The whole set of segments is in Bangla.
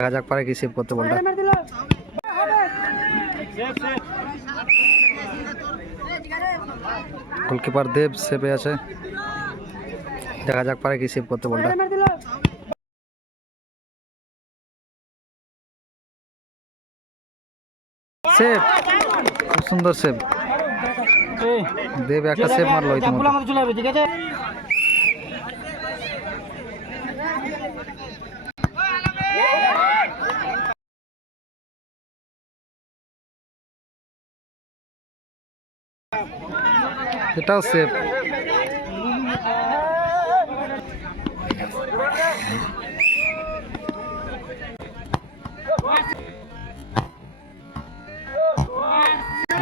দেখা যাক পারে কি সেভ করতে বলটা। গোলকিপার দেব সেভে আছে, দেখা যাক পারে কি সেভ করতে বলটা। সেভ, খুব সুন্দর সেভ। দেব একটা সেভ মারলো ইতিমধ্যে। এটাও সেভ।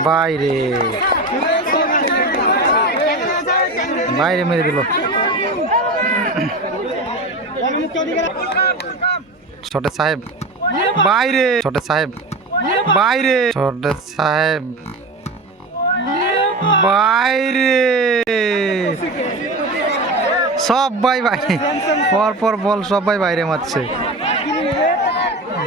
বাইরে বাইরে মেরে দিল। ছোটে সাহেব বাইরে, ছোটে সাহেব বাইরে, ছোটে সাহেব বাইরে, সবাই বাইরে, পর বল সবাই বাইরে মারছে।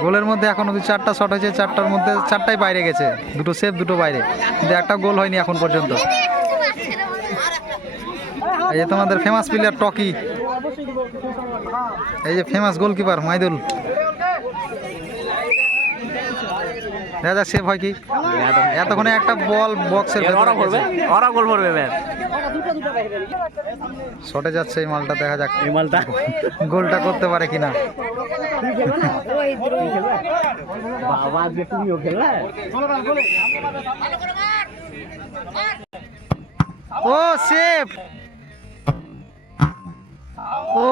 গোলের মধ্যে এখন অব্দি 4টা শট হয়েছে, 4টার মধ্যে 4টাই বাইরে গেছে, দুটো সেভ দুটো বাইরে, কিন্তু একটা গোল হয়নি এখন পর্যন্ত। এই যে তোমাদের ফেমাস প্লেয়ার টকি, এই যে ফেমাস গোলকিপার মাইদুল। দেখা যাক সেভ হয় কি। এতক্ষণে একটা বল বক্সের শটে যাচ্ছে এই মালটা, দেখা যাক এই মালটা গোলটা করতে পারে কিনা। ও সেভ, ও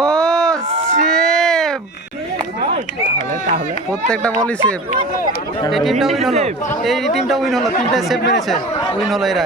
সেভ, প্রত্যেকটা বলই সেভ। এই টিমটা উইন হলো, এই টিমটা উইন হলো, 3টা সেভ মেরেছে, উইন হলো এরা।